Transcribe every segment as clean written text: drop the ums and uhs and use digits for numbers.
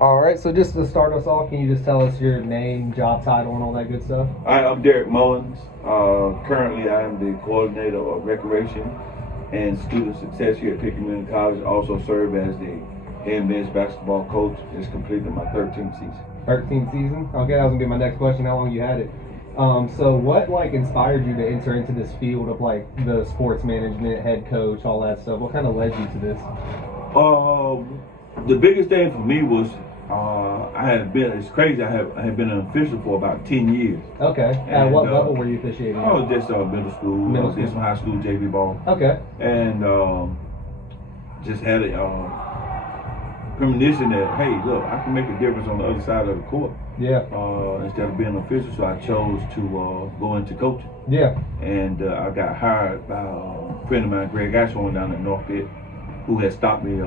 All right, so just to start us off, can you just tell us your name, job title, and all that good stuff? I'm Darrick Mullins. Currently, I am the coordinator of recreation and student success here at Pitt Community College. Also serve as the head men's basketball coach. Just completed my 13th season. 13th season? Okay, that was gonna be my next question. How long you had it? So what like inspired you to enter into this field of like the sports management, head coach, all that stuff? What kind of led you to this? The biggest thing for me was I had been. It's crazy. I had been an official for about 10 years. Okay. At what level were you officiating? I was just middle school. Middle school. Did some high school JV ball. Okay. And just had a premonition that, hey, look, I can make a difference on the other side of the court. Yeah. Instead of being an official, so I chose to go into coaching. Yeah. And I got hired by a friend of mine, Greg Ashorn, down at North Pitt, who had stopped me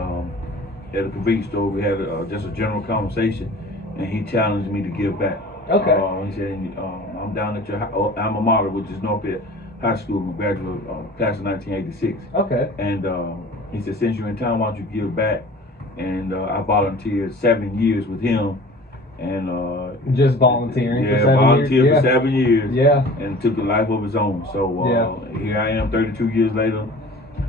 at a convenience store. We had just a general conversation, and he challenged me to give back. Okay. He said, I'm down at your alma mater, which is North Pitt High School, graduate class of 1986. Okay. And he said, since you're in town, why don't you give back? And I volunteered 7 years with him. And just volunteering for 7 years? Volunteered for 7 years. Yeah. And took a life of his own. So here I am 32 years later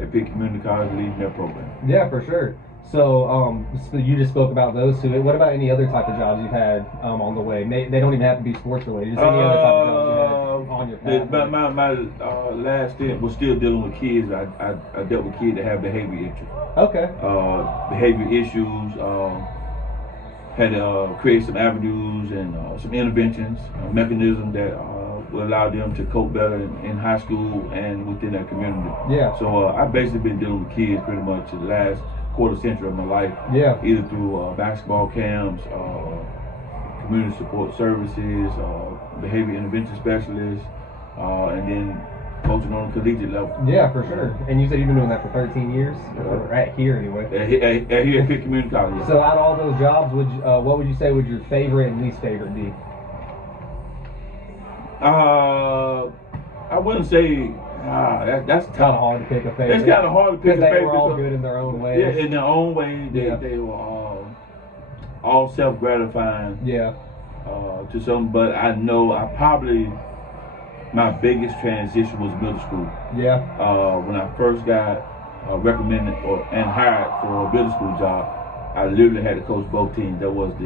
at Pitt Community College leading that program. Yeah, for sure. So, so you just spoke about those two. What about any other type of jobs you've had on the way? They don't even have to be sports related. Just any other type of jobs you had on your path. My last stint was still dealing with kids. I dealt with kids that have behavior issues. Okay. Behavior issues. Had to create some avenues and some interventions, mechanisms that will allow them to cope better in high school and within their community. Yeah. So I've basically been dealing with kids pretty much the last quarter century of my life. Yeah. Either through basketball camps, community support services, behavior intervention specialists, and then coaching on a collegiate level. Yeah, for sure. And you said you've been doing that for 13 years? Or at here anyway. Here at Pitt Community College, yeah. So out of all those jobs, what would you say would your favorite and least favorite be? I wouldn't say that's tough. Kind of hard to pick a favorite. It's kind of hard to pick a favorite. Because they were all good in their own ways. Yeah, in their own way. They were all self-gratifying. Yeah. To some, but I know my biggest transition was middle school. Yeah. When I first got recommended and hired for a middle school job, I literally had to coach both teams. That was the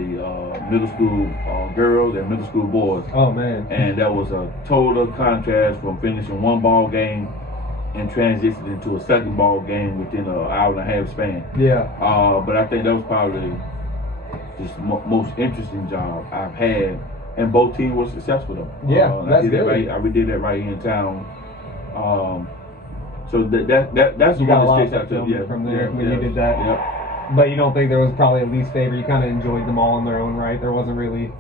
middle school girls and middle school boys. Oh man! And that was a total contrast from finishing one ball game and transitioning into a second ball game within an hour and a half span. Yeah. But I think that was probably just most interesting job I've had, and both teams were successful though. Yeah, that's good. I did that right here in town. So that's you the got one a lot that sticks out to me. from there when you did that. Yeah. But you don't think there was probably a least favorite? You kind of enjoyed them all in their own right. There wasn't really.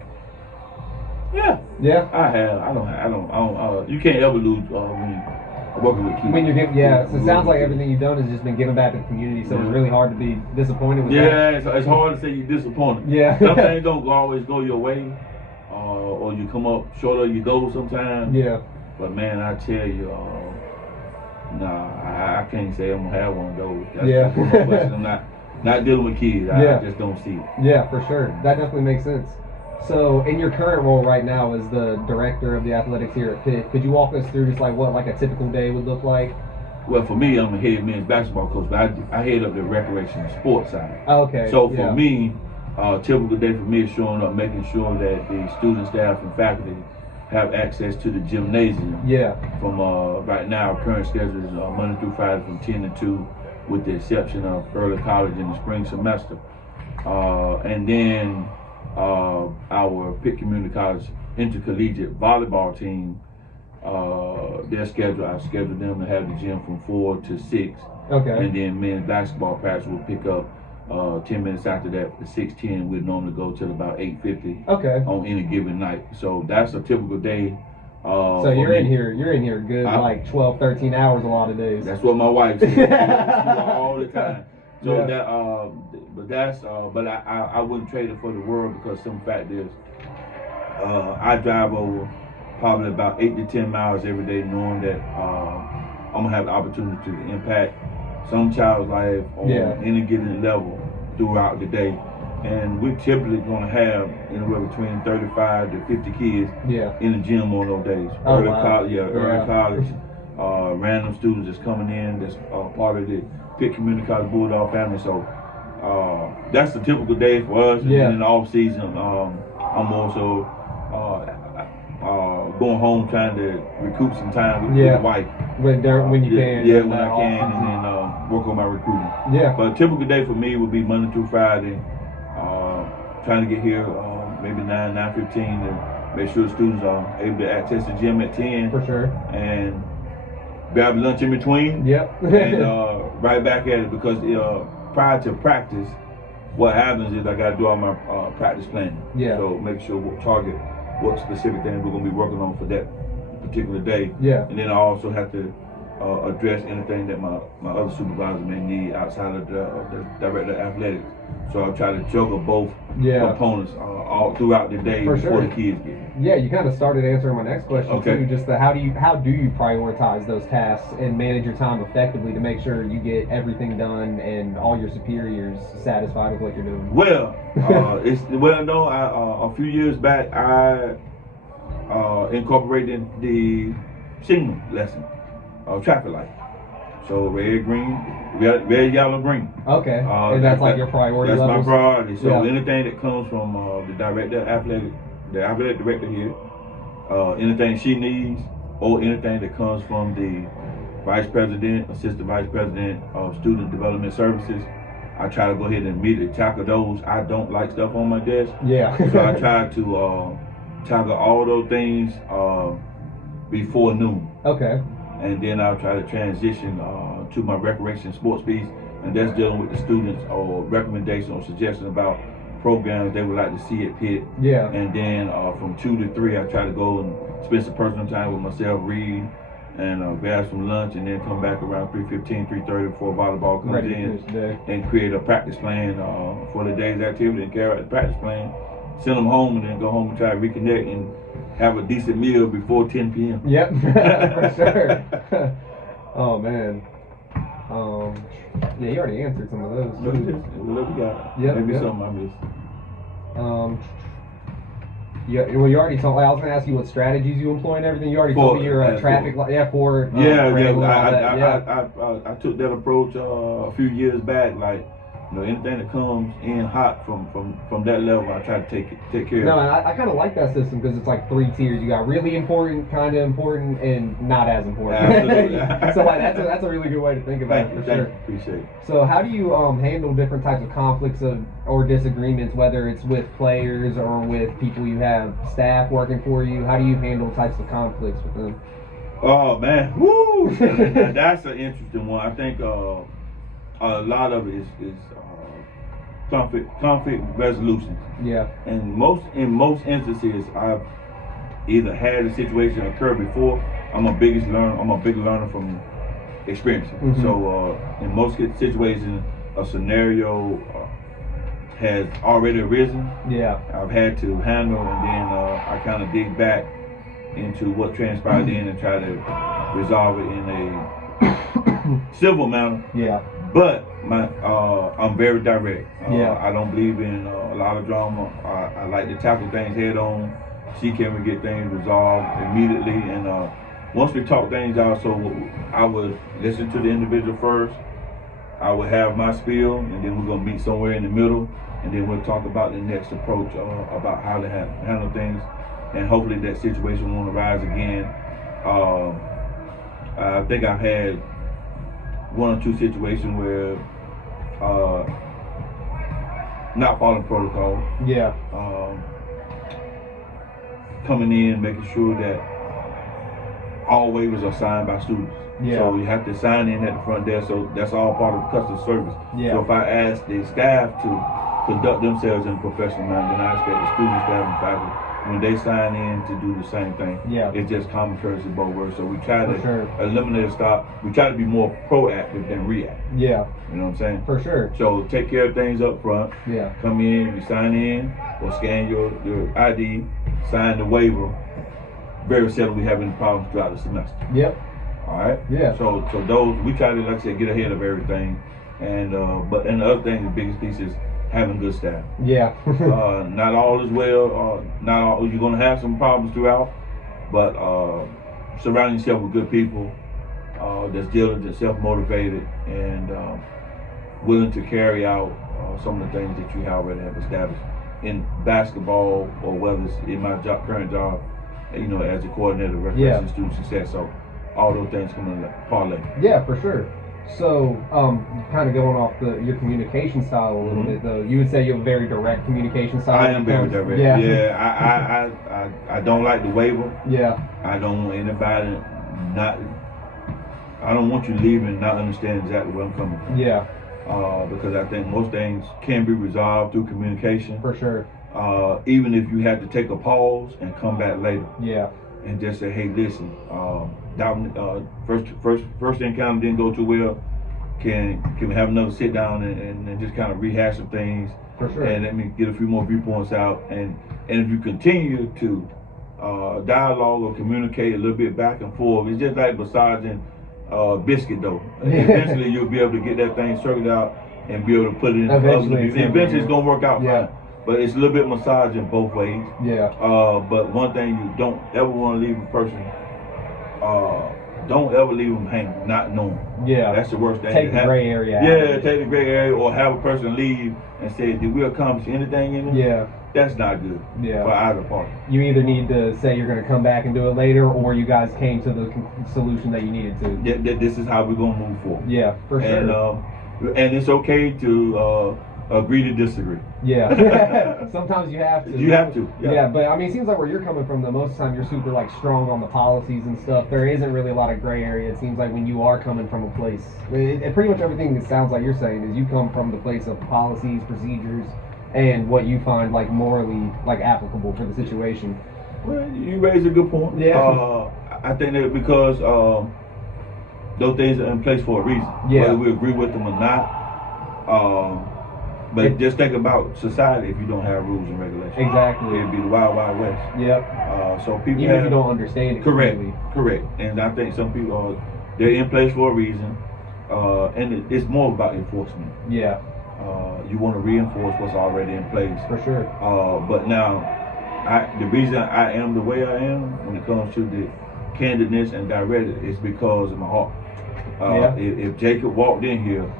Yeah. Yeah. I don't. You can't ever lose when you're working with kids. When you're giving, so it sounds like everything you've done has just been given back to the community. So it's really hard to be disappointed with that. Yeah, it's hard to say you're disappointed. Yeah. Some things don't always go your way, or you come up short of your goal sometimes. Yeah. But man, I tell you, I can't say I'm gonna have one of those. That's I'm not dealing with kids. I just don't see it. Yeah, for sure. That definitely makes sense. So, in your current role right now as the director of the athletics here at Pitt, could you walk us through just like what like a typical day would look like? Well, for me, I'm a head men's basketball coach, but I head up the recreation and sports side. Okay. So for me, a typical day for me is showing up, making sure that the student, staff, and faculty have access to the gymnasium. Yeah. From right now, our current schedule is Monday through Friday from 10 to 2, with the exception of early college in the spring semester. And then our Pitt Community College intercollegiate volleyball team, I've scheduled them to have the gym from 4 to 6. Okay. And then men's basketball practice will pick up 10 minutes after that. The 6:10 we'd normally go till about 8:50. Okay. On any given night. So that's a typical day. So you're in here good like 12, 13 hours a lot of days. That's what my wife says. All the time. So but I wouldn't trade it for the world, because some fact is I drive over probably about 8 to 10 miles every day, knowing that I'm gonna have the opportunity to impact some child's life on any given level throughout the day. and we're typically going to have anywhere between 35 to 50 kids Yeah. in the gym on those days. Oh, Early wow. college, early Yeah. college, random students that's coming in that's part of the Pitt Community College Bulldog family. So that's the typical day for us. And Yeah. then in the off season, I'm also going home trying to recoup some time with the wife. When you can. Yeah, when I can, and then work on my recruiting. Yeah. But a typical day for me would be Monday through Friday. Trying to get here maybe 9:15 to make sure the students are able to access the gym at 10. For sure. And grab lunch in between. Yep. And right back at it, because prior to practice, what happens is I got to do all my practice planning. Yeah. So make sure we'll target what specific things we're going to be working on for that particular day. Yeah. And then I also have to address anything that my other supervisor may need outside of the director of athletics. So I'll try to juggle both components all throughout the day before the kids get here. Yeah, you kind of started answering my next question too. Just how do you prioritize those tasks and manage your time effectively to make sure you get everything done and all your superiors satisfied with what you're doing? Well, a few years back I incorporated the signal lesson, traffic light. So red, yellow, green. Okay. And that's like your priority That's levels? my priority. So anything that comes from the director of athletic, the athletic director here, anything she needs, or anything that comes from the vice president, assistant vice president of student development services, I try to go ahead and immediately tackle those. I don't like stuff on my desk. Yeah. So I try to tackle all those things before noon. Okay. And then I'll try to transition to my recreation sports piece, and that's dealing with the students or recommendation or suggestion about programs they would like to see at Pitt. Yeah. And then from 2 to 3, I try to go and spend some personal time with myself, read, and grab some lunch, and then come back around 3:15, 3:30 before volleyball comes in, and create a practice plan for the day's activity and carry out the practice plan, send them home, and then go home and try to reconnect and have a decent meal before 10 p.m. Yep, for sure. Oh man. Yeah, you already answered some of those. What we got? Yep, Maybe something I missed. Yeah, well, you already told. I was going to ask you what strategies you employ and everything. You already told me your traffic. I took that approach a few years back. Like, anything that comes in hot from that level, I try to take care of. No, I kind of like that system because it's like 3 tiers. You got really important, kind of important, and not as important. Absolutely. So like that's a really good way to think about it for sure. Appreciate it. So how do you handle different types of conflicts or disagreements, whether it's with players or with people you have staff working for you? How do you handle types of conflicts with them? Oh man, woo! That's an interesting one. I think a lot of it is conflict resolution. Yeah. And in most instances, I've either had a situation occur before. I'm a big learner from experience. Mm-hmm. So in most situations, a scenario has already arisen. Yeah. I've had to handle, and then I kind of dig back into what transpired then and try to resolve it in a civil manner. Yeah. But I'm very direct. Yeah. I don't believe in a lot of drama. I like to tackle things head on. See, can we get things resolved immediately? And once we talk things out, so I would listen to the individual first. I would have my spiel, and then we're gonna meet somewhere in the middle, and then we'll talk about the next approach about how to handle things, and hopefully that situation won't arise again. I think I've had 1 or 2 situations where not following protocol. Yeah. Coming in, making sure that all waivers are signed by students. Yeah. So you have to sign in at the front desk. So that's all part of the customer service. Yeah. So if I ask the staff to conduct themselves in a professional manner, then I expect the students, staff, and faculty, when they sign in, to do the same thing. Yeah. It's just common courtesy, both words. So we try to sure. eliminate a stop. We try to be more proactive than reactive. Yeah. You know what I'm saying? For sure. So take care of things up front. Yeah. Come in, you sign in, or scan your ID, sign the waiver. Very seldom we have any problems throughout the semester. Yep. All right. Yeah. So those we try to, like I said, get ahead of everything, and but the other thing, the biggest piece is having good staff. Yeah. Not all is well. Not all. You're gonna have some problems throughout, but surround yourself with good people that's diligent, self-motivated, and willing to carry out some of the things that you already have established in basketball, or whether it's in my current job, as a coordinator of recreation and student success. So all those things come into parlay. Yeah, for sure. So, kind of going off your communication style a little bit, though, you would say you have a very direct communication style. I am very direct. Yeah. I don't like to waver. Yeah. I don't want anybody I don't want you leaving and not understanding exactly where I'm coming from. Yeah. Because I think most things can be resolved through communication. For sure. Even if you had to take a pause and come back later. Yeah. And just say, hey, listen, first encounter didn't go too well. Can we have another sit down and just kind of rehash some things? For sure. And let me get a few more viewpoints out. And if you continue to dialogue or communicate a little bit back and forth, it's just like massaging biscuit dough. Eventually you'll be able to get that thing circled out and be able to put it in. Eventually it's gonna work out fine. But it's a little bit massaging both ways. Yeah. But one thing you don't ever want to leave a person, don't ever leave them hanging, not knowing. Yeah. That's the worst thing. Take the gray area out. Yeah, take the gray area, or have a person leave and say, did we accomplish anything in it? Yeah. That's not good for either party. You either need to say you're going to come back and do it later, or you guys came to the solution that you needed to. This is how we're going to move forward. Yeah, for sure. And it's okay to agree to disagree. Yeah. Sometimes you have to. You have to. Yeah, but I mean, it seems like where you're coming from, though, most of the time you're super like strong on the policies and stuff. There isn't really a lot of gray area. It seems like when you are coming from a place, pretty much everything it sounds like you're saying is you come from the place of policies, procedures, and what you find like morally like applicable for the situation. Well, you raise a good point. Yeah. I think that because those things are in place for a reason. Yeah. Whether we agree with them or not. But just think about society if you don't have rules and regulations. Exactly. It'd be the wild, wild west. Yep. So people even if you don't understand it. Correct. Completely. Correct. And I think some people they're in place for a reason. And it's more about enforcement. Yeah. You want to reinforce what's already in place. For sure. But now, the reason I am the way I am when it comes to the candidness and directness is because of my heart. If Jacob walked in here,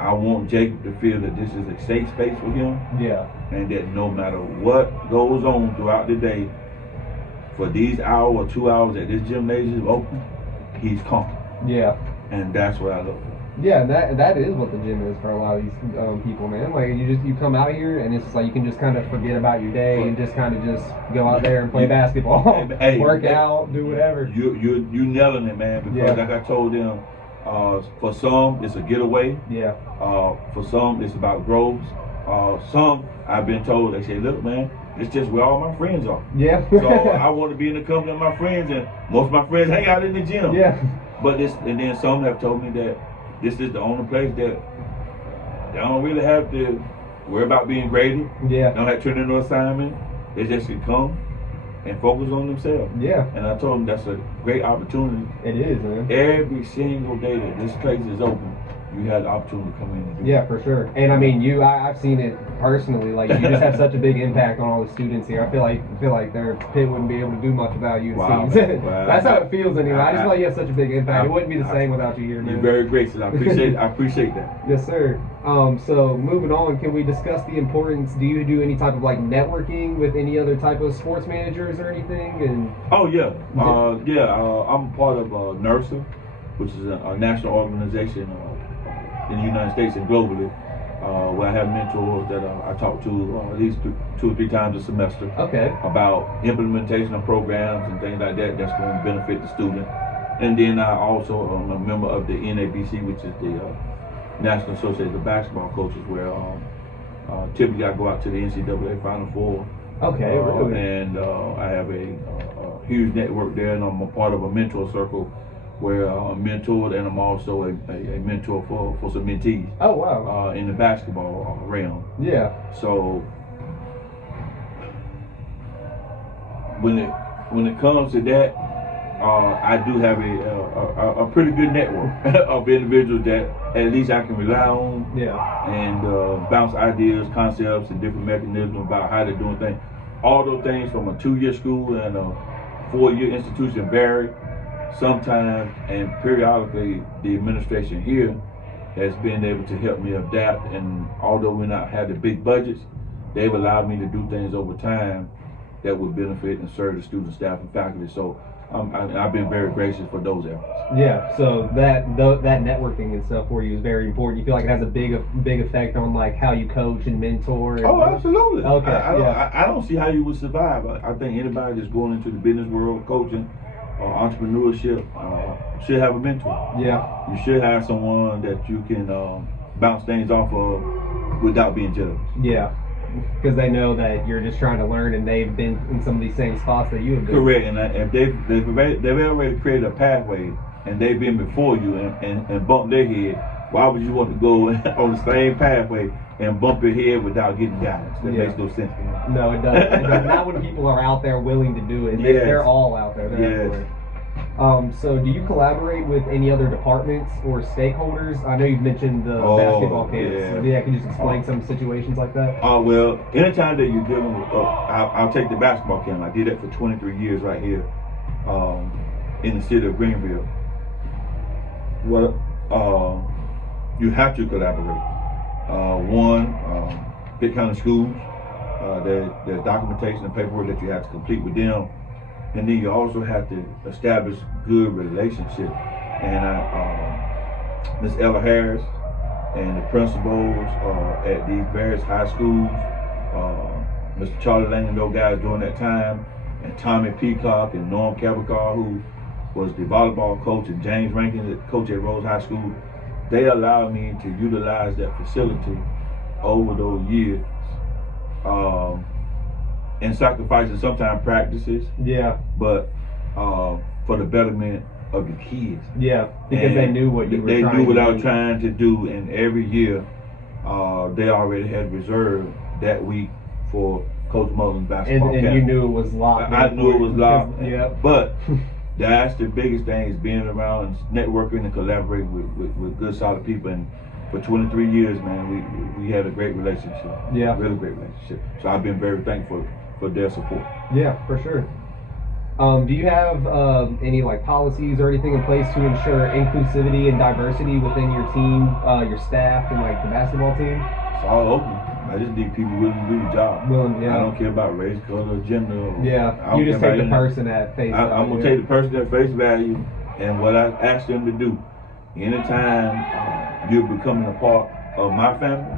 I want Jacob to feel that this is a safe space for him. Yeah. And that no matter what goes on throughout the day, for these hour or 2 hours that this gymnasium is open, he's comfortable. Yeah. And that's what I look for. Yeah, that is what the gym is for a lot of these people, man. Like you come out here and it's just like you can just kind of forget about your day and just kind of just go out there and play basketball, work out, do whatever. You nailing it, man. Because like I told them, for some it's a getaway. Yeah. For some it's about growth. Some I've been told, they say, look, man, it's just where all my friends are. Yeah. So I want to be in the company of my friends, and most of my friends hang out in the gym. Yeah. But and then some have told me that this is the only place that they don't really have to worry about being graded. Yeah. They don't have to turn in no assignment. They just can come and focus on themselves. Yeah. And I told them that's a great opportunity. It is, man. Every single day that this place is open, you have the opportunity to come in and do Yeah, for sure. And I mean, I've seen it personally. Like, you just have such a big impact on all the students here. I feel like their pit wouldn't be able to do much without you. Wow. That's how it feels anyway. I just feel like you have such a big impact. It wouldn't be the same without you here, man. You're very gracious. I appreciate that. Yes, sir. So moving on, can we discuss the importance? Do you do any type of like networking with any other type of sports managers or anything? And I'm part of NERSA, which is a national organization in the United States and globally, where I have mentors that I talk to at least 2 or 3 times a semester. Okay. About implementation of programs and things like that that's going to benefit the student. And then I also am a member of the NABC, which is the National Association of Basketball Coaches, where typically I go out to the NCAA Final Four. Okay, really? And I have a huge network there, and I'm a part of a mentor circle where I'm mentored, and I'm also a mentor for some mentees. Oh, wow. In the basketball realm. Yeah. So when it comes to that, I do have a pretty good network of individuals that at least I can rely on and bounce ideas, concepts, and different mechanisms about how they're doing things. All those things from a 2-year school and a 4-year institution vary. Sometimes and periodically, the administration here has been able to help me adapt. And although we not have the big budgets, they've allowed me to do things over time that would benefit and serve the students, staff, and faculty. So I've been very gracious for those efforts. Yeah, so that networking and stuff for you is very important. You feel like it has a big effect on like how you coach and mentor. And Absolutely. Okay. I don't see how you would survive. I think anybody that's going into the business world, coaching, entrepreneurship, should have a mentor. Yeah. You should have someone that you can bounce things off of without being judged. Yeah. Because they know that you're just trying to learn, and they've been in some of these same spots that you have been. Correct, and if they've already created a pathway, and they've been before you and bumped their head, why would you want to go on the same pathway and bump your head without getting guidance? That makes no sense to me. No, it doesn't. Not when people are out there willing to do it. They're all out there. They're everywhere. So do you collaborate with any other departments or stakeholders? I know you've mentioned the basketball campus. Yeah, can you just explain some situations like that? Well, anytime that you're dealing with, I'll take the basketball camp. I did that for 23 years right here in the city of Greenville. Well, you have to collaborate. Pitt County Schools, there's documentation and paperwork that you have to complete with them. And then you also have to establish good relationship. And Ms. Ella Harris and the principals at these various high schools, Mr. Charlie Lang and those guys during that time, and Tommy Peacock and Norm Cabakar, who was the volleyball coach, and James Rankin, the coach at Rose High School, they allowed me to utilize that facility over those years. And sacrificing sometimes practices. Yeah. But for the betterment of the kids. Yeah, because they knew what you were trying to do. They knew what I was trying to do, and every year they already had reserved that week for Coach Mullins basketball camp. And you knew it was locked. I knew it was locked. Yeah. But that's the biggest thing, is being around and networking and collaborating with good, solid people. And for 23 years, man, we had a great relationship. Yeah. Really great relationship. So I've been very thankful for their support. Yeah, for sure. Do you have any like policies or anything in place to ensure inclusivity and diversity within your team, your staff, and like the basketball team? It's all open. I just need people willing to do the job. I don't care about race, color, gender. You just take the person at face value. I'm gonna take the person at face value and what I ask them to do. Anytime you're becoming a part of my family,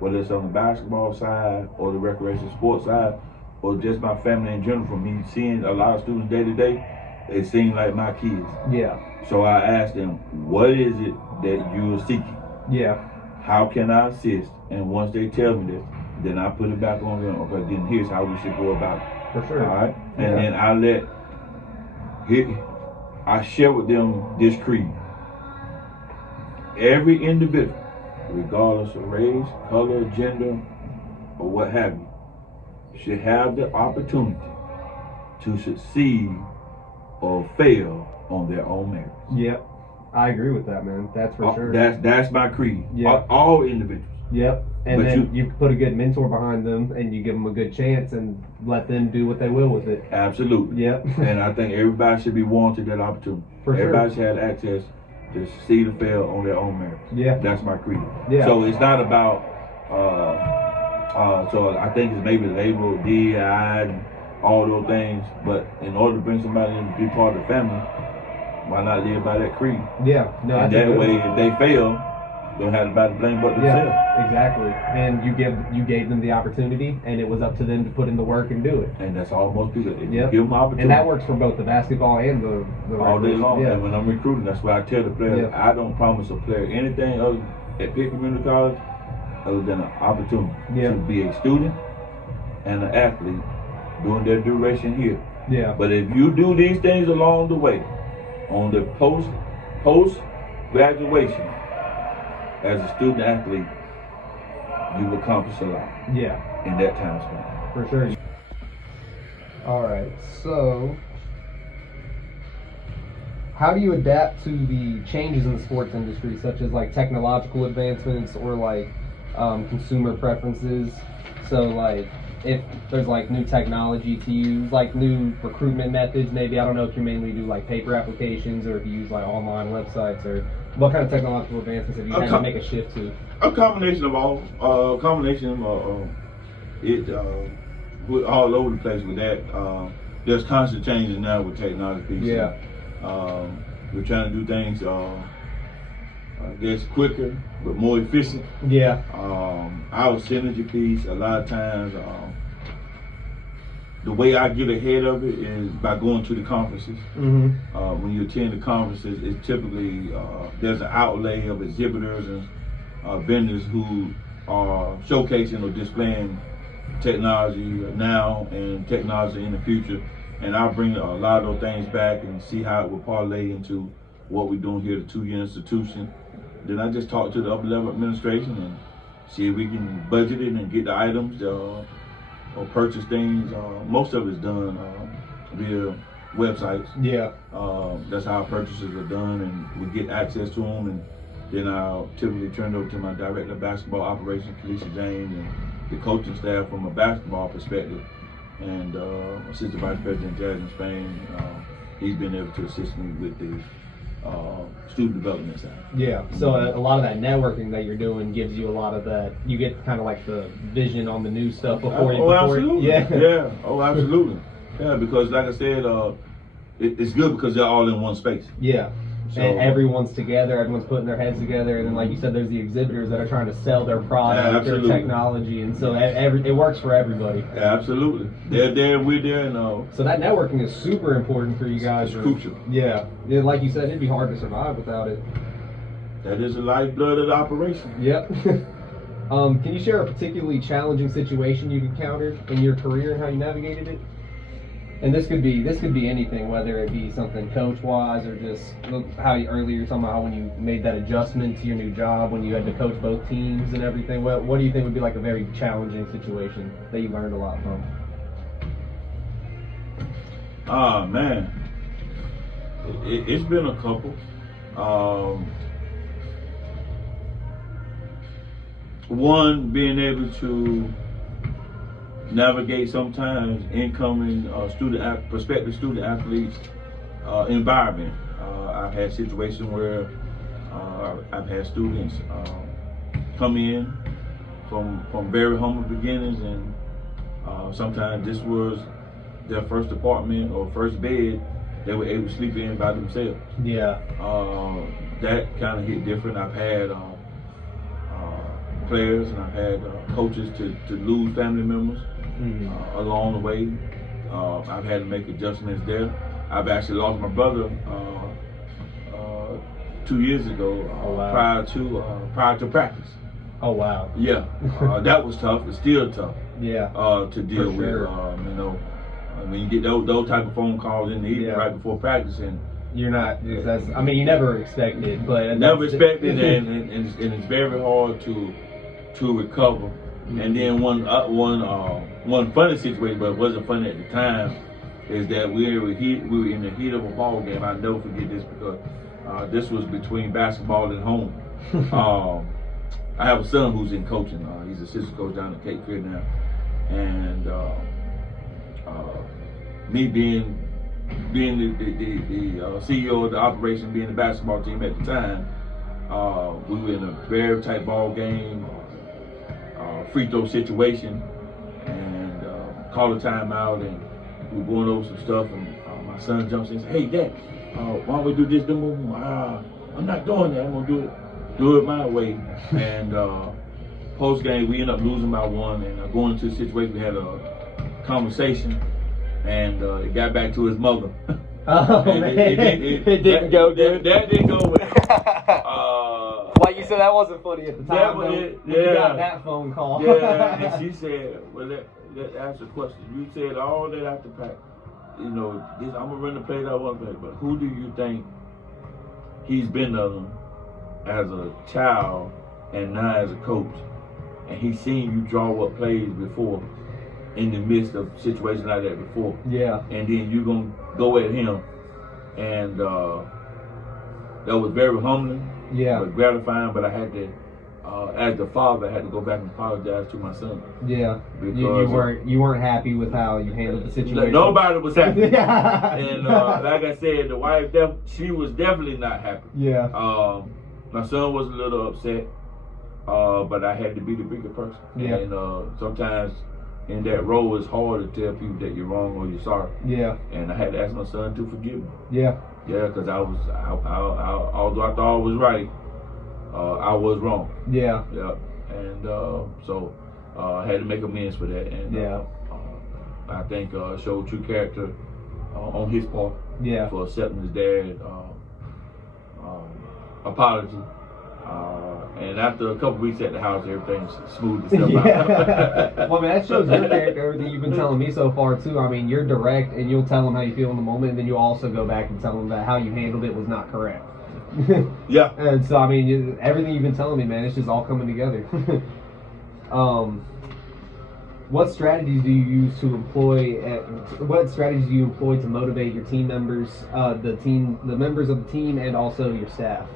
whether it's on the basketball side or the recreation sports side, or just my family in general, from me seeing a lot of students day to day, they seem like my kids. Yeah. So I asked them, what is it that you're seeking? Yeah. How can I assist? And once they tell me this, then I put it back on them. Okay, then here's how we should go about it. For sure. All right? And then I share with them this creed. Every individual, regardless of race, color, gender, or what have you, should have the opportunity to succeed or fail on their own merit. Yep, I agree with that, man. That's for sure. That's my creed. Yep. All individuals. Yep, and then you put a good mentor behind them, and you give them a good chance, and let them do what they will with it. Absolutely. Yep. And I think everybody should be warranted that opportunity. Everybody should have access to succeed or fail on their own merit. Yeah. That's my creed. Yeah. So it's not about. So I think it's maybe labeled DEI and all those things, but in order to bring somebody in to be part of the family, why not live by that creed? Yeah, no. And that way, if they fail, don't have anybody to blame but themselves. Yeah, exactly. And you gave them the opportunity, and it was up to them to put in the work and do it. And that's all most people. Give them opportunity. And that works for both the basketball and the all day long. Yeah. And when I'm recruiting, that's why I tell the players, I don't promise a player anything other at Pitt Community College other than an opportunity to be a student and an athlete during their duration here. Yeah. But if you do these things along the way, on the post graduation, as a student athlete, you've accomplished a lot. Yeah. In that time span. For sure. All right. So How do you adapt to the changes in the sports industry, such as like technological advancements or like consumer preferences? So like if there's like new technology to use, like new recruitment methods, maybe I don't know if you mainly do like paper applications or if you use like online websites, or what kind of technological advancements have you had to make a shift to? A combination of all. Combination of it. We're all over the place with that. There's constant changes now with technology. Yeah. We're trying to do things, I guess, quicker but more efficient. Yeah. Our synergy piece, a lot of times, the way I get ahead of it is by going to the conferences. Mm-hmm. When you attend the conferences, it's typically there's an outlay of exhibitors and vendors who are showcasing or displaying technology now and technology in the future. And I'll bring a lot of those things back and see how it will parlay into what we're doing here at the two-year institution. Then I just talk to the upper level administration and see if we can budget it and get the items or purchase things. Most of it's done via websites. Yeah. That's how purchases are done, and we get access to them. And then I'll typically turn it over to my director of basketball operations, Felicia James, and the coaching staff from a basketball perspective. And Assistant Vice President Jasmine Spain, he's been able to assist me with the student development side. Yeah, so a lot of that networking that you're doing gives you a lot of that. You get kind of like the vision on the new stuff before you. Absolutely. Yeah. Yeah. Oh, absolutely. Yeah, because like I said, it's good because they're all in one space. Yeah. So, and everyone's together, everyone's putting their heads together, and then like you said, there's the exhibitors that are trying to sell their product, their technology, and so it works for everybody. Absolutely. They're there, we're there, and so that networking is super important for you guys. It's crucial. Yeah, like you said, it'd be hard to survive without it. That is the lifeblood of the operation. Yep. Can you share a particularly challenging situation you've encountered in your career and how you navigated it? And this could be anything, whether it be something coach-wise or just how earlier you were talking about how when you made that adjustment to your new job, when you had to coach both teams and everything. What do you think would be like a very challenging situation that you learned a lot from? Man, it's been a couple. One, being able to navigate sometimes incoming prospective student athletes environment. I've had situations where I've had students come in from very humble beginnings, and sometimes this was their first apartment or first bed they were able to sleep in by themselves. Yeah. That kind of hit different. I've had players and I've had coaches to lose family members along the way. I've had to make adjustments there. I've actually lost my brother 2 years ago. Oh, wow. prior to practice. Oh wow. Yeah, that was tough. It's still tough. Yeah. To deal with. You know, when you get those type of phone calls in the evening right before practice, and you're not. I mean, you never expected, but never expected, and it's very hard to recover. Mm-hmm. And then one funny situation, but it wasn't funny at the time, is that we were in the heat of a ball game. I never forget this because this was between basketball and home. I have a son who's in coaching. He's assistant coach down at Cape Fear now, and me being the CEO of the operation, being the basketball team at the time, we were in a very tight ball game, free throw situation, and called a timeout, and we were going over some stuff, and my son jumps in and says, "Hey, Dad, why don't we do this?" I'm not doing that. I'm gonna do it my way. And post game, we end up losing by one, and going into the situation, we had a conversation, and it got back to his mother. Oh man, it didn't go good. That didn't go well. Like you said, that wasn't funny at the time. You got that phone call. Yeah, and she said, "Well, let's ask a question. You said all that after practice. You know, I'm gonna run the plays I want to play, but who do you think he's been on as a child and now as a coach, and he's seen you draw up plays before in the midst of situations like that before. Yeah. And then you're gonna go at him and that was very humbling, Yeah. but gratifying. But I had to, as the father, I had to go back and apologize to my son. Yeah. Because You weren't happy with how you handled the situation. Nobody was happy. Yeah. And like I said, the wife, she was definitely not happy. Yeah. My son was a little upset, but I had to be the bigger person. Yeah. And sometimes in that role, it's hard to tell people that you're wrong or you're sorry. Yeah. And I had to ask my son to forgive me. Yeah. Yeah, because although I thought I was right, I was wrong. Yeah. Yeah. And so I had to make amends for that. And yeah. I think showed true character on his part. Yeah. For accepting his dad's apology. And after a couple weeks at the house, everything's smoothed itself out. Well, I mean, that shows your character, everything you've been telling me so far, too. I mean, you're direct, and you'll tell them how you feel in the moment, and then you'll also go back and tell them that how you handled it was not correct. Yeah. And so, I mean, everything you've been telling me, man, it's just all coming together. What strategies do you use to employ? What strategies do you employ to motivate your team members, the members of the team, and also your staff?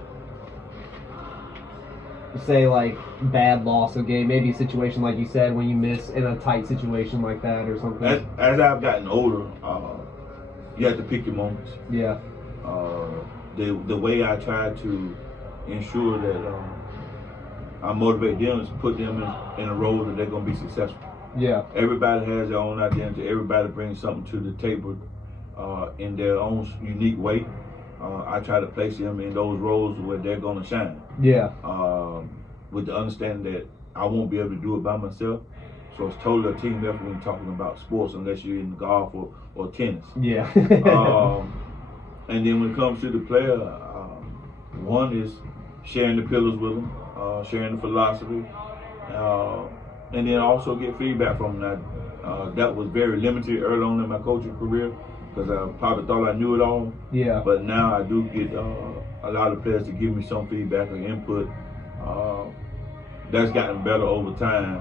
Say like bad loss of game, maybe a situation like you said when you miss in a tight situation like that or something. As I've gotten older, you have to pick your moments. Yeah. The way I try to ensure that I motivate them is put them in a role that they're going to be successful. Yeah. Everybody has their own identity. Everybody brings something to the table in their own unique way. I try to place them in those roles where they're going to shine. Yeah. With the understanding that I won't be able to do it by myself. So it's totally a team effort when you're talking about sports, unless you're in golf or tennis. Yeah. And then when it comes to the player, one is sharing the pillars with them, sharing the philosophy, and then also get feedback from them. That was very limited early on in my coaching career, because I probably thought I knew it all. Yeah. But now I do get a lot of players to give me some feedback or input. That's gotten better over time.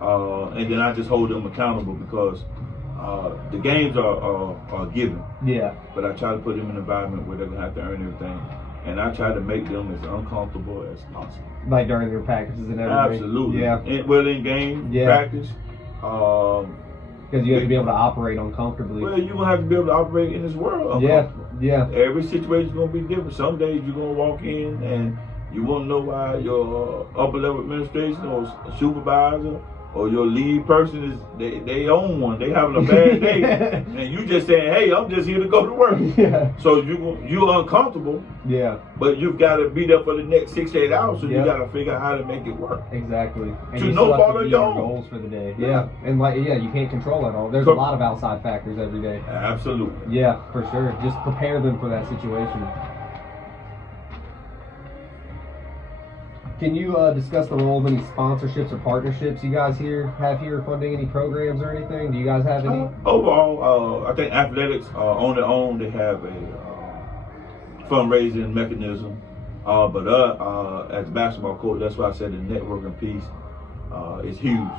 And then I just hold them accountable, because the games are given. Yeah. But I try to put them in an environment where they're going to have to earn everything. And I try to make them as uncomfortable as possible. Like during their practices and everything? Absolutely. Yeah. In game, practice. Because you have to be able to operate uncomfortably. Well, you're going to have to be able to operate in this world uncomfortable. Yeah. Every situation is going to be different. Some days you're going to walk in and you won't know why your upper level administration or supervisor or your lead person is, they own one. They having a bad day. And you just saying, hey, I'm just here to go to work. Yeah. So you're uncomfortable. Yeah. But you've got to be there for the next 6 to 8 hours, so you got to figure out how to make it work. Exactly. And To you no still have fault to of meet your your own. goals for the day. Yeah. And you can't control it all. There's a lot of outside factors every day. Absolutely. Yeah, for sure. Just prepare them for that situation. Can you discuss the role of any sponsorships or partnerships you guys have here funding any programs or anything? Do you guys have any? Overall, I think athletics on their own, they have a fundraising mechanism. But as a basketball coach, that's why I said the networking piece is huge.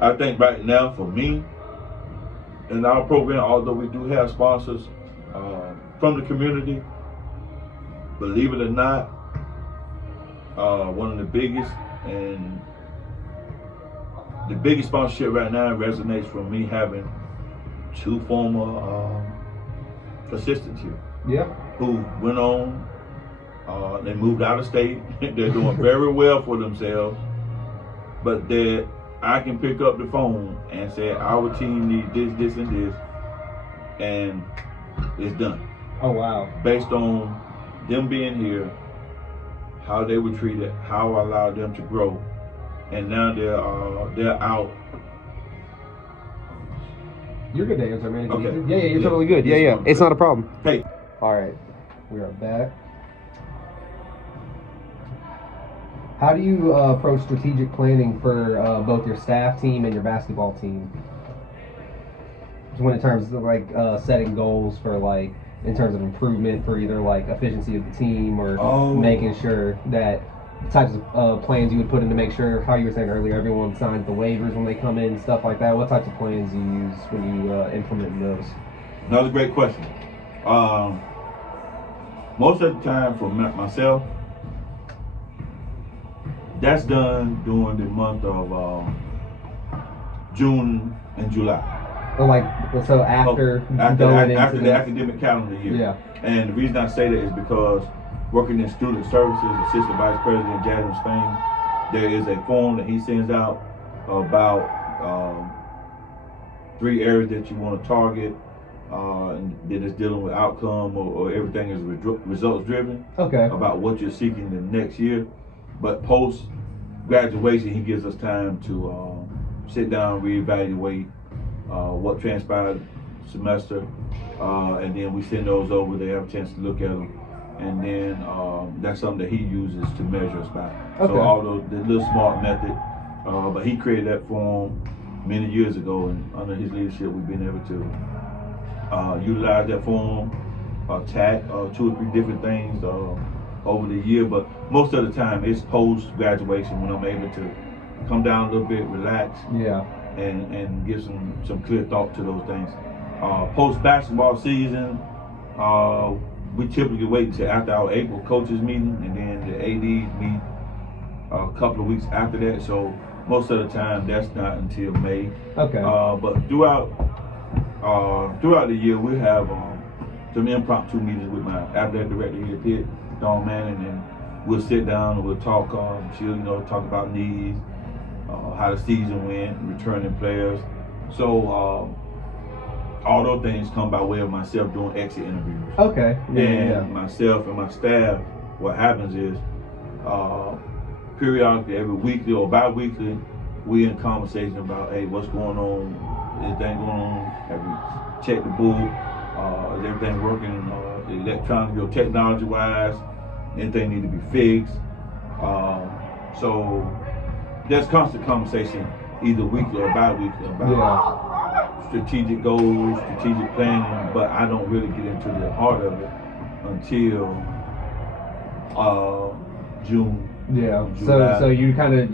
I think right now for me, in our program, although we do have sponsors from the community, believe it or not, one of the biggest sponsorship right now resonates from me having 2 former assistants here. Yeah. Who went on, they moved out of state. They're doing very well for themselves. But I can pick up the phone and say, our team needs this, this, and this, and it's done. Oh, wow. Based on them being here, how they were treated, how I allowed them to grow, and now they're out. You're good to answer, man. Okay. Yeah, you're totally good. Yeah. It's not a problem. Hey. All right. We are back. How do you approach strategic planning for both your staff team and your basketball team? When in terms of like setting goals for like in terms of improvement for either like efficiency of the team or making sure that types of plans you would put in to make sure, how you were saying earlier, everyone signs the waivers when they come in, stuff like that. What types of plans do you use when you implement those? Another great question. Most of the time for myself, that's done during the month of June and July. Or like, so after going into the academic calendar year. Yeah. And the reason I say that is because working in student services, Assistant Vice President Jasmine Spain, there is a form that he sends out about 3 areas that you want to target, and that is dealing with outcome or everything is results driven. Okay. About what you're seeking the next year. But post graduation, he gives us time to sit down, reevaluate what transpired semester, and then we send those over. They have a chance to look at them, and then that's something that he uses to measure us by. Okay. So all the little smart method, but he created that form many years ago, and under his leadership, we've been able to utilize that form, attack 2 or 3 different things over the year. But most of the time, it's post graduation when I'm able to come down a little bit, relax. Yeah. And give some clear thought to those things. Post basketball season, we typically wait until after our April coaches meeting, and then the ADs meet a couple of weeks after that. So most of the time, that's not until May. Okay. But throughout the year, we have some impromptu meetings with my athletic director here at Pitt, Dawn Manning, and we'll sit down and we'll talk. She'll talk about needs. How the season went, returning players. So all those things come by way of myself doing exit interviews. Okay. And myself and my staff, what happens is periodically, every weekly or bi-weekly, we in conversation about, hey, what's going on? Is anything going on? Have we checked the book? Is everything working electronically or technology-wise? Anything need to be fixed? So there's constant conversation, either weekly or bi-weekly, about strategic goals, strategic planning, but I don't really get into the heart of it until June. Yeah. July. So you kind of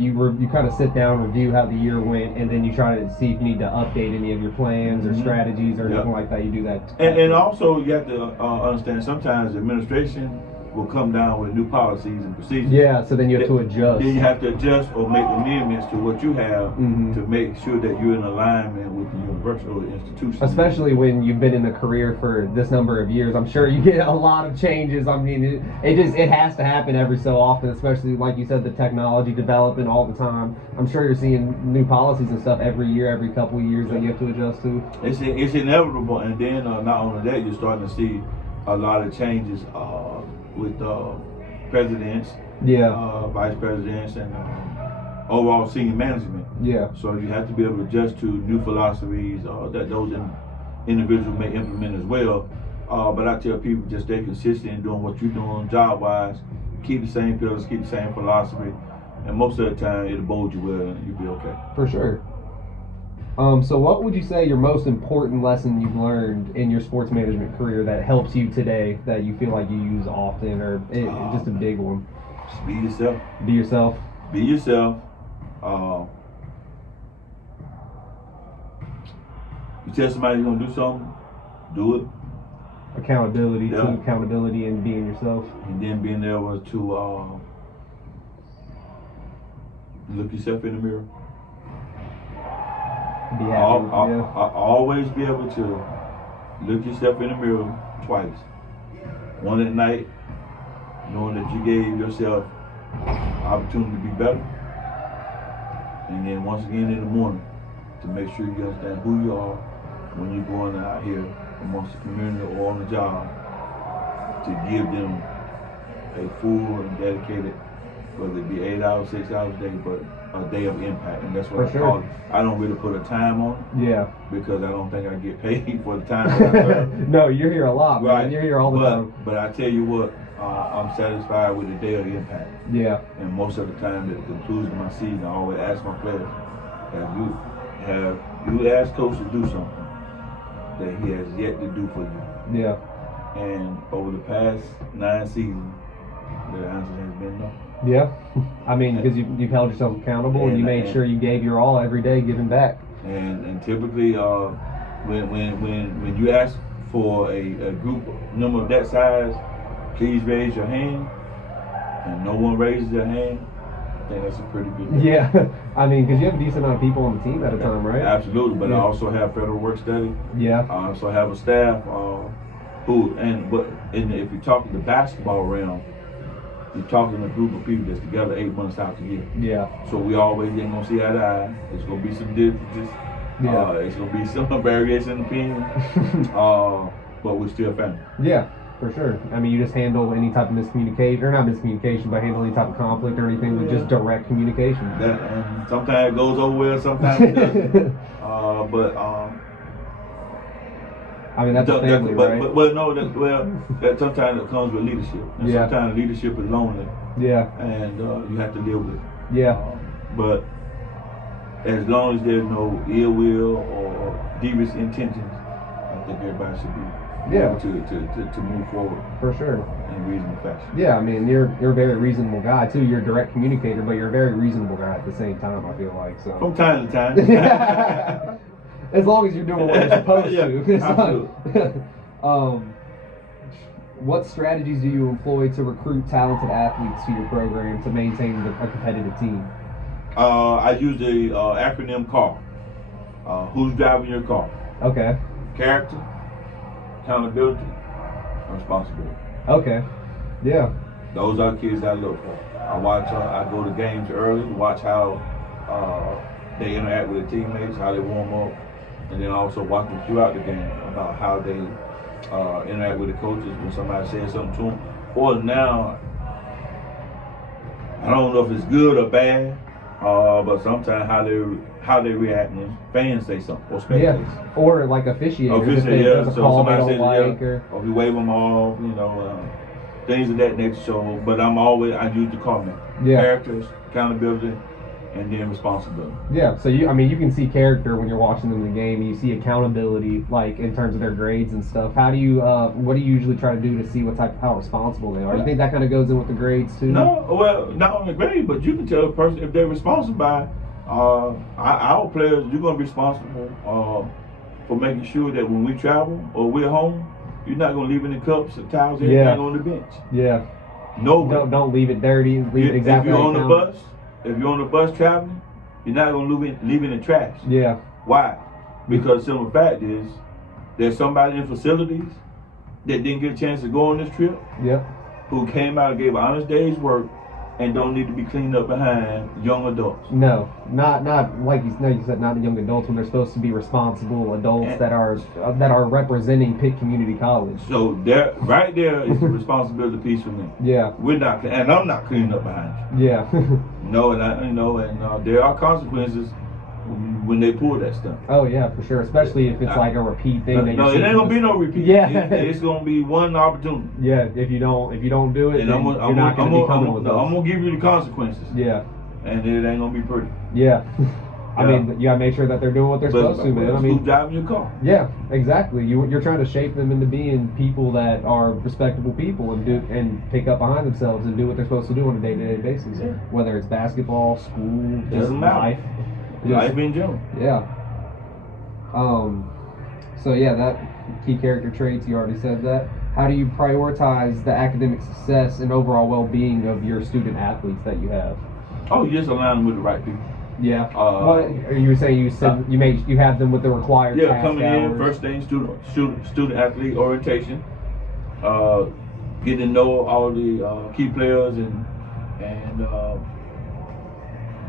sit down, review how the year went, and then you try to see if you need to update any of your plans or strategies or anything like that. You do that. And also you have to understand sometimes the administration will come down with new policies and procedures. Yeah, so then you have to adjust. Then you have to adjust or make amendments to what you have to make sure that you're in alignment with the university or the institution. Especially when you've been in a career for this number of years, I'm sure you get a lot of changes. I mean, it has to happen every so often, especially like you said, the technology developing all the time. I'm sure you're seeing new policies and stuff every year, every couple of years that you have to adjust to. It's inevitable, and then not only that, you're starting to see a lot of changes with presidents, vice presidents, and overall senior management. Yeah. So you have to be able to adjust to new philosophies that those individuals may implement as well. But I tell people just stay consistent in doing what you're doing job-wise. Keep the same pillars, keep the same philosophy, and most of the time it'll bode you well and you'll be okay. For sure. So what would you say your most important lesson you've learned in your sports management career that helps you today, that you feel like you use often, or just a big one? Just be yourself. Be yourself. Be yourself. You tell somebody you're going to do something, do it. Accountability, accountability and being yourself. And then being able to look yourself in the mirror. Be happy. Always be able to look yourself in the mirror twice. One at night, knowing that you gave yourself opportunity to be better. And then once again in the morning, to make sure you understand who you are when you're going out here amongst the community or on the job, to give them a full and dedicated, whether it be 8 hours, 6 hours a day, but a day of impact. And that's what I call it. I don't really put a time on it. Yeah. Because I don't think I get paid for the time that I serve. No, you're here a lot, man. Right. You're here all the time. But I tell you what, I'm satisfied with the day of impact. Yeah. And most of the time at the conclusion of my season, I always ask my players, have you asked coach to do something that he has yet to do for you? Yeah. And over the past 9 seasons, the answer has been no. Yeah, I mean, because you've held yourself accountable and you made sure you gave your all every day, giving back. And typically, when you ask for a group number of that size, please raise your hand, and no one raises their hand, I think that's a pretty good thing. Yeah, I mean, because you have a decent amount of people on the team at a time, right? Absolutely, but Yeah. I also have federal work study. Yeah. I also have a staff if you're talking the basketball realm, you're talking a group of people that's together 8 months out the year. Yeah. So we always ain't gonna see eye to eye. There's gonna be some differences. Yeah. It's gonna be some variation in opinion. But we're still family. Yeah, for sure. I mean, you just handle any type of miscommunication, or not miscommunication, but handle any type of conflict or anything with just direct communication. And sometimes it goes over well, sometimes it doesn't. I mean, that's a family, right? That sometimes it comes with leadership. And sometimes leadership is lonely. Yeah. And you have to live with it. Yeah. But as long as there's no ill will or devious intentions, I think everybody should be able to move forward. For sure. In a reasonable fashion. Yeah, I mean, you're a very reasonable guy too. You're a direct communicator, but you're a very reasonable guy at the same time, I feel like. So. From time to time. As long as you're doing what you're supposed to. Absolutely. What strategies do you employ to recruit talented athletes to your program to maintain a competitive team? I use the acronym CAR. Who's driving your car? Okay. Character, accountability, and responsibility. Okay. Yeah. Those are the kids I look for. I go to games early to watch how they interact with their teammates, how they warm up, and then also watch them throughout the game about how they interact with the coaches when somebody says something to them. Or now, I don't know if it's good or bad, but sometimes how they react when fans say something or spectators. Yeah. Or like officiators. If there's a call they don't like, or if you wave them off, things of that nature. So, but I use the comment. Yeah. Characters, accountability, and then responsibility. Yeah, so you can see character when you're watching them in the game, and you see accountability, like in terms of their grades and stuff. How do you, what do you usually try to do to see how responsible they are? You think that kind of goes in with the grades too? No, well, not on the grade, but you can tell a person if they're responsible by, our players, you're going to be responsible for making sure that when we travel or we're home, you're not going to leave any cups or towels or anything on the bench. Yeah. No. Don't leave it dirty. Leave it exactly. If you're on the bus traveling, you're not going to leave it in the trash. Yeah. Why? Because the simple fact is, there's somebody in facilities that didn't get a chance to go on this trip. Yep. Who came out and gave an honest day's work and don't need to be cleaned up behind young adults. No, not like you said, not the young adults when they're supposed to be responsible adults that are representing Pitt Community College. So right there is the responsibility piece for me. Yeah. And I'm not cleaning up behind you. Yeah. There are consequences when they pull that stuff. Oh yeah, for sure. Especially if it's like a repeat thing. No, it ain't gonna be no repeat. Yeah. It's gonna be one opportunity. Yeah. If you don't do it, then you're not gonna be coming with us. I'm gonna give you the consequences. Yeah. And it ain't gonna be pretty. Yeah. I mean, you gotta make sure that they're doing what they're supposed to, man. I mean, who's driving your car? Yeah, exactly. You're trying to shape them into being people that are respectable people and pick up behind themselves and do what they're supposed to do on a day-to-day basis. Yeah. Whether it's basketball, school, just life. Life in general. Yeah. So yeah, that key character traits, you already said that. How do you prioritize the academic success and overall well-being of your student athletes that you have? Oh, you just align them with the right people. Yeah. You were saying you have them with the required task coming hours. in first thing student athlete orientation, getting to know all the key players and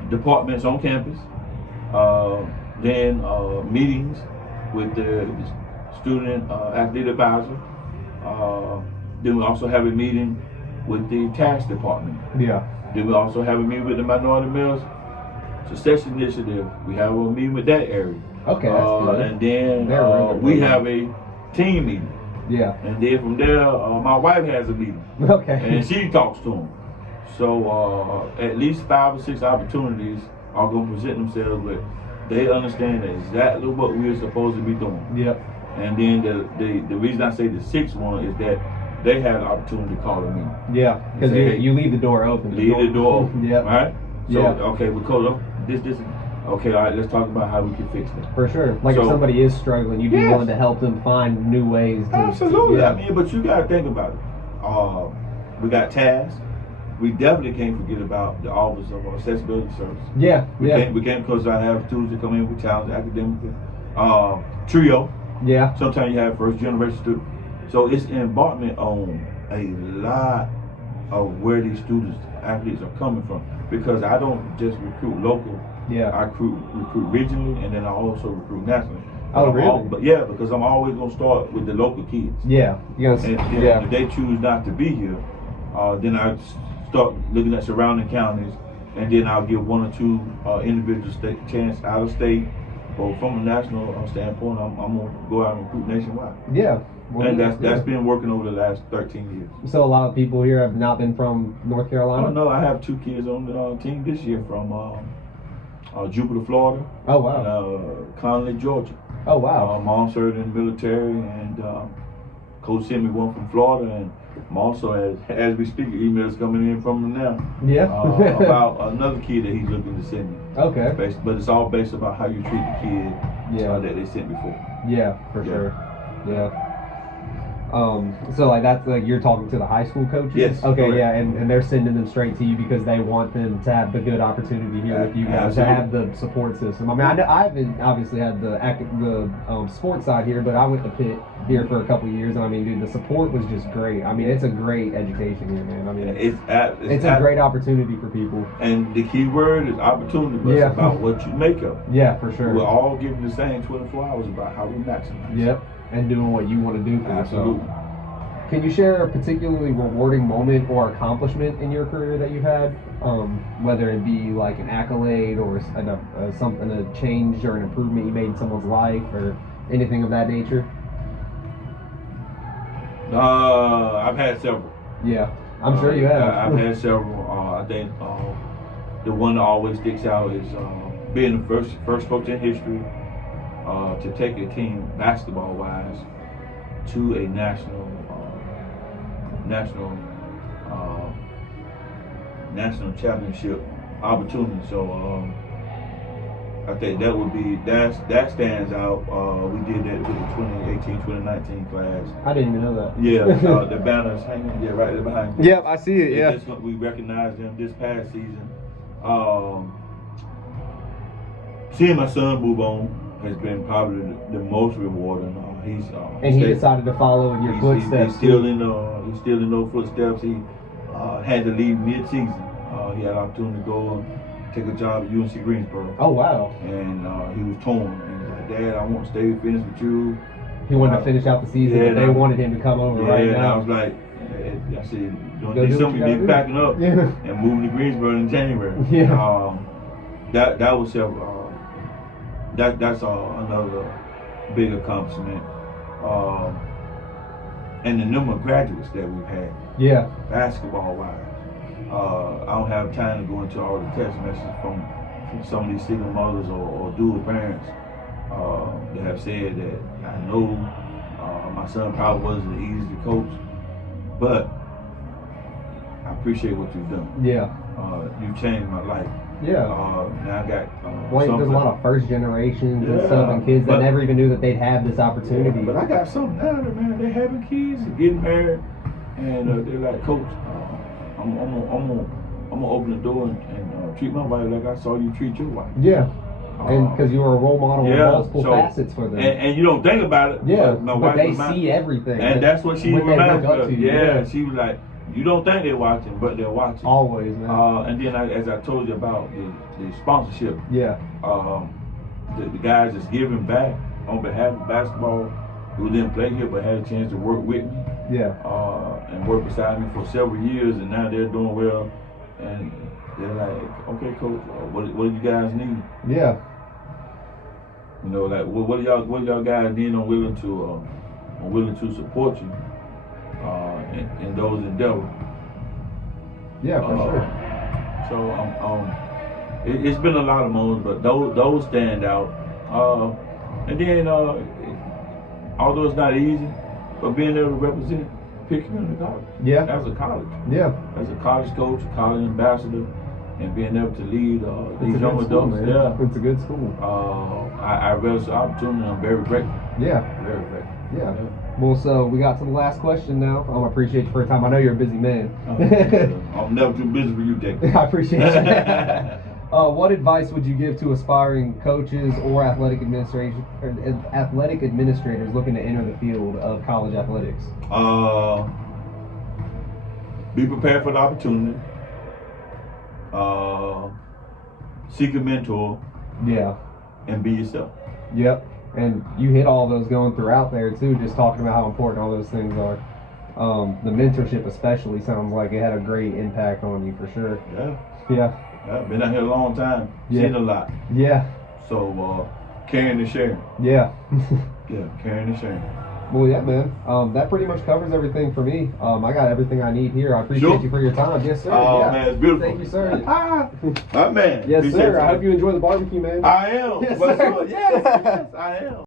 departments on campus. Then meetings with the student athlete advisor. Then we also have a meeting with the tax department. Yeah. Then we also have a meeting with the Minority Males Success Initiative. We have a meeting with that area. Okay, that's good. And then we have a team meeting. Yeah. And then from there, my wife has a meeting. Okay. And she talks to them. So at least 5 or 6 opportunities are going to present themselves with. They understand exactly what we're supposed to be doing. Yep. And then the reason I say the 6th one is that they have the opportunity to call a meeting. Yeah, because you leave the door open. Leave the door open. Yeah. Right? So, okay, because this, okay, all right, let's talk about how we can fix that. For sure. Like if somebody is struggling, you'd be willing to help them find new ways. Absolutely. I mean, but you got to think about it. We got tasks. We definitely can't forget about the Office of Accessibility Service. Yeah, We can't because I have students that come in with challenge academically. Trio. Yeah. Sometimes you have first generation students. So it's an embarkment on a lot of where these students, athletes are coming from. Because I don't just recruit local. Yeah. I recruit regionally, and then I also recruit nationally. Oh, really? Because I'm always gonna start with the local kids. Yeah. And if they choose not to be here, then I start looking at surrounding counties, and then I'll give one or two individuals chance out of state, or from a national standpoint, I'm gonna go out and recruit nationwide. Yeah. Well, and that's been working over the last 13 years. So a lot of people here have not been from North Carolina? Oh, no, I have 2 kids on the team this year from Jupiter, Florida. Oh, wow. And Conley, Georgia. Oh, wow. Mom served in the military, and Coach sent me one from Florida, and I'm also, as we speak, emails coming in from him now. Yeah. About another kid that he's looking to send me. Okay. But it's all based about how you treat the kid that they sent before. Yeah, for sure. Yeah. So like that's like you're talking to the high school coaches? Yes. Okay, correct. yeah, and they're sending them straight to you because they want them to have the good opportunity here with you guys, to have the support system. I mean, I haven't obviously had the sports side here, but I went to Pitt here for a couple of years, and I mean, dude, the support was just great. I mean, it's a great education here, man. I mean, it's a great opportunity for people. And the key word is opportunity, but it's about what you make of it. Yeah, for sure. We're all given the same 24 hours about how we maximize. Yep. And doing what you want to do for Absolutely. yourself. Can you share a particularly rewarding moment or accomplishment in your career that you've had, whether it be like an accolade or a change or an improvement you made in someone's life or anything of that nature? I've had several. Yeah, I'm sure you have. I've had several. I think the one that always sticks out is being the first coach in history to take a team basketball-wise to a national championship opportunity. So I think that stands out. We did that with the 2018-2019 class. I didn't even know that. Yeah, the banners hanging right there behind you. Yep, I see it. We recognized them this past season. Seeing my son move on has been probably the most rewarding. He decided to follow in your footsteps. He's still in those footsteps. He had to leave mid-season. He had an opportunity to go and take a job at UNC Greensboro. Oh, wow. And he was torn. And he's like, Dad, I want to stay finish with you. He wanted to finish out the season, but they wanted him to come over right now. And I was like, I said, don't you be packing up and moving to Greensboro in January. Yeah. That was that's another big accomplishment. And the number of graduates that we've had. Yeah. Basketball-wise. I don't have time to go into all the text messages from some of these single mothers or dual parents that have said that I know my son probably wasn't the easiest to coach, but I appreciate what you've done. Yeah. You've changed my life. Yeah. Now I got there's a lot of first generations and stuff, and kids that never even knew that they'd have this opportunity. But I got something now that, man, they're having kids and getting married, and they're like, Coach, I'm gonna open the door and treat my wife like I saw you treat your wife. Yeah. And because you were a role model in multiple facets for them. And you don't think about it. Yeah. But they see everything. And that's what she reminds me of. Yeah. She was like, you don't think they're watching, but they're watching. Always, man. And then, as I told you about the sponsorship. Yeah. The guys that's giving back on behalf of basketball, who didn't play here but had a chance to work with me. Yeah. And work beside me for several years, and now they're doing well. And they're like, okay, Coach, what do you guys need? Yeah. You know, like what do y'all guys need? I'm willing to support you in those endeavors. Yeah, for sure. So it's been a lot of moments, but those stand out. And then although it's not easy, but being able to represent Pitt Community College. Yeah. As a college. Yeah. As a college coach, a college ambassador, and being able to lead these young adults. Yeah. It's a good school. I relish the opportunity, and I'm very grateful. Yeah. Very grateful. Yeah. Well, so we got to the last question now. I appreciate you for your time. I know you're a busy man. I'm never too busy for you, Dick. I appreciate you. What advice would you give to aspiring coaches or athletic administrators looking to enter the field of college athletics? Be prepared for the opportunity. Seek a mentor. Yeah. And be yourself. Yep. And you hit all those going throughout there too, just talking about how important all those things are. The mentorship especially sounds like it had a great impact on you for sure. Yeah. Yeah. I've been out here a long time. Yeah. Seen a lot. Yeah. So caring and sharing. Yeah. Yeah, caring and sharing. Well, yeah, man. That pretty much covers everything for me. I got everything I need here. I appreciate you for your time. Yes, sir. Oh, yeah. man, it's beautiful. Thank you, sir. My man. Yes, Appreciate sir. I hope you enjoy the barbecue, man. I am. Yes, But sir. sure, yes, I am.